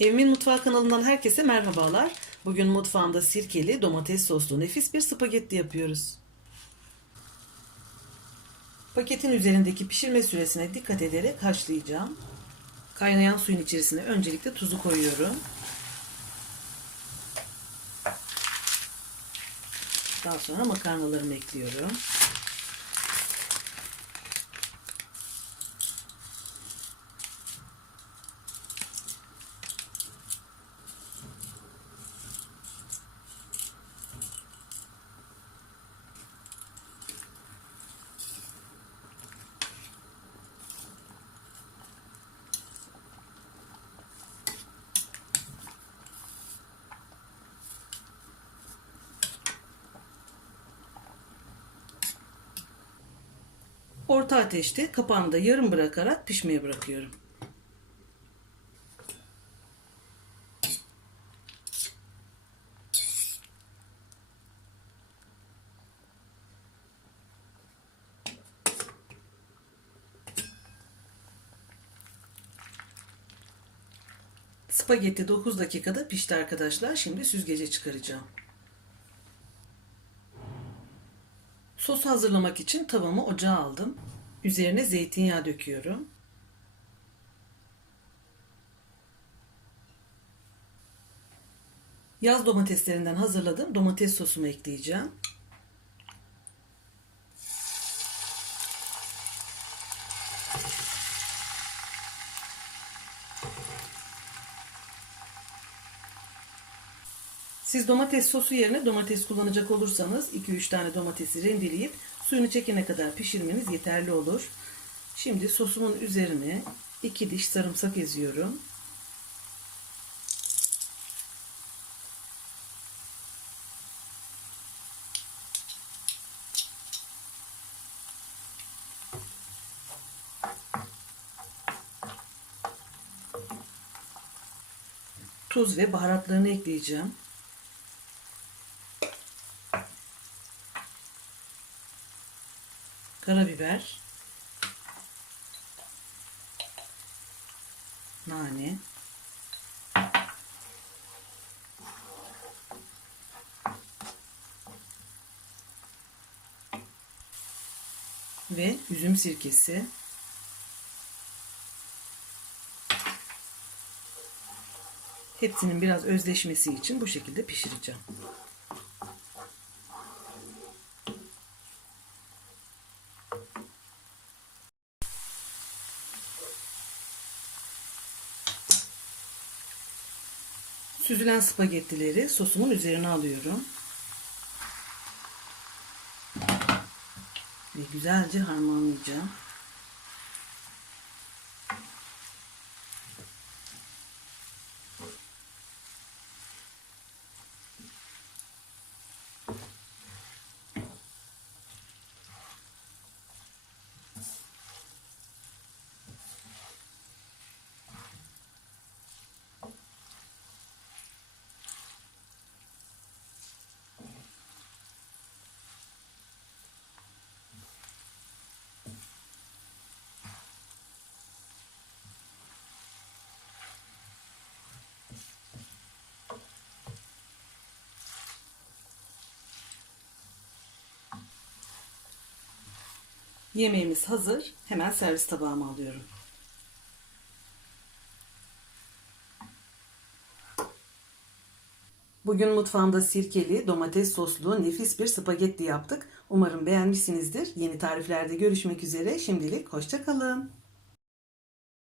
Evimin Mutfağı kanalından herkese merhabalar. Bugün mutfağımda sirkeli, domates soslu nefis bir spagetti yapıyoruz. Paketin üzerindeki pişirme süresine dikkat ederek haşlayacağım. Kaynayan suyun içerisine öncelikle tuzu koyuyorum. Daha sonra makarnalarımı ekliyorum. Orta ateşte kapağını da yarım bırakarak pişmeye bırakıyorum. Spagetti 9 dakikada pişti arkadaşlar. Şimdi süzgece çıkaracağım. Sos hazırlamak için tavamı ocağa aldım. Üzerine zeytinyağı döküyorum. Yaz domateslerinden hazırladığım domates sosumu ekleyeceğim. Siz domates sosu yerine domates kullanacak olursanız 2-3 tane domatesi rendeleyip suyunu çekene kadar pişirmeniz yeterli olur. Şimdi sosumun üzerine 2 diş sarımsak eziyorum. Tuz ve baharatlarını ekleyeceğim. Karabiber, nane, ve üzüm sirkesi. Hepsinin biraz özleşmesi için bu şekilde pişireceğim. Süzülen spagettileri sosumun üzerine alıyorum. Ve güzelce harmanlayacağım. Yemeğimiz hazır. Hemen servis tabağıma alıyorum. Bugün mutfağımda sirkeli, domates soslu nefis bir spagetti yaptık. Umarım beğenmişsinizdir. Yeni tariflerde görüşmek üzere. Şimdilik hoşçakalın.